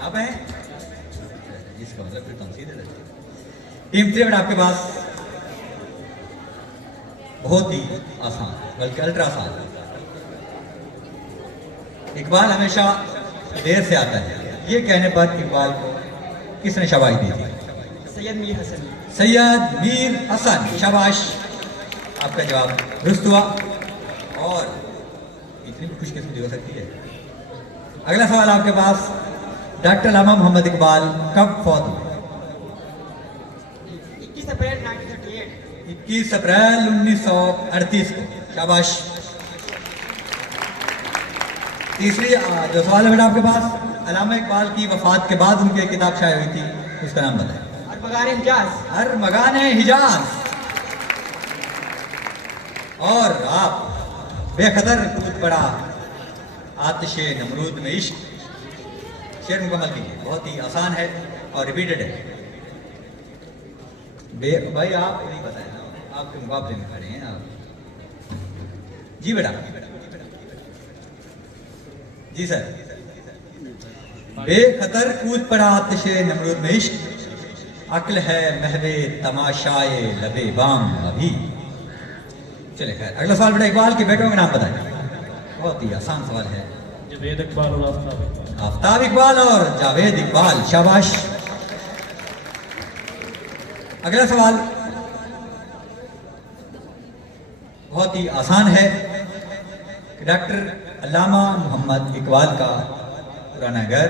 आप हैं? इसका मतलब फिर तमसीद है। टीम 3 बेटा आपके पास बहुत ही आसान, बल्कि अल्ट्रा आसान। इकबाल हमेशा देर से आता है, ये कहने पर इकबाल को किसने शाबाश दी थी? सैयद मीर हसन। सैयद मीर हसन, शाबाश। आपका जवाब दुरुस्त हुआ और इतनी भी खुशकिस्मती हो सकती है। अगला सवाल आपके पास, डॉक्टर अल्लामा मोहम्मद इकबाल कब फौत हुए? 21 अप्रैल 1938। 21 अप्रैल 1938 को, शाबाश। तीसरी जो सवाल है बेटा आपके पास, अल्लामा इकबाल की वफात के बाद उनकी एक किताब शाये हुई थी, उसका नाम बताएं। अरमगान हिजाज। अरमगान हिजाज। और आप बेखतर कूद पड़ा आतिशे नमरूद में इश्क, शेर मुकम्मल कीजिए। बहुत ही आसान है और रिपीटेड है। भाई आप नहीं बताए ना, आपके मुकाबले में खड़े हैं आप। जी बेटा, जी सर। बेखतर कूद पड़ा आतिशे नमरूद में इश्क, अक्ल है महवे तमाशाए लबे बाम अभी। चले खैर, अगला सवाल बेटा इकबाल के बेटों के नाम बताएं। बहुत ही आसान सवाल है। जावेद इकबाल और आफ्ताब इकबाल। आफ्ताब इकबाल और जावेद इकबाल, शाबाश। अगला सवाल बहुत ही आसान है। डॉक्टर अल्लामा मोहम्मद इकबाल का पुराना घर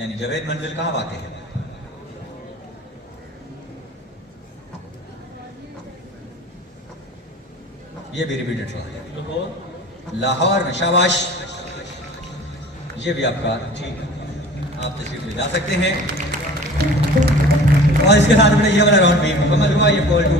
यानी जावेद मंजिल कहाँ वाक़ है? ये भी रिपीटेड सवाल है। लाहौर में, शाबाश। ये भी आपका ठीक, आप तशरीफ ले जा सकते हैं। और इसके साथ ये वाला राउंड भी मुकम्मल हुआ। ये कॉल टू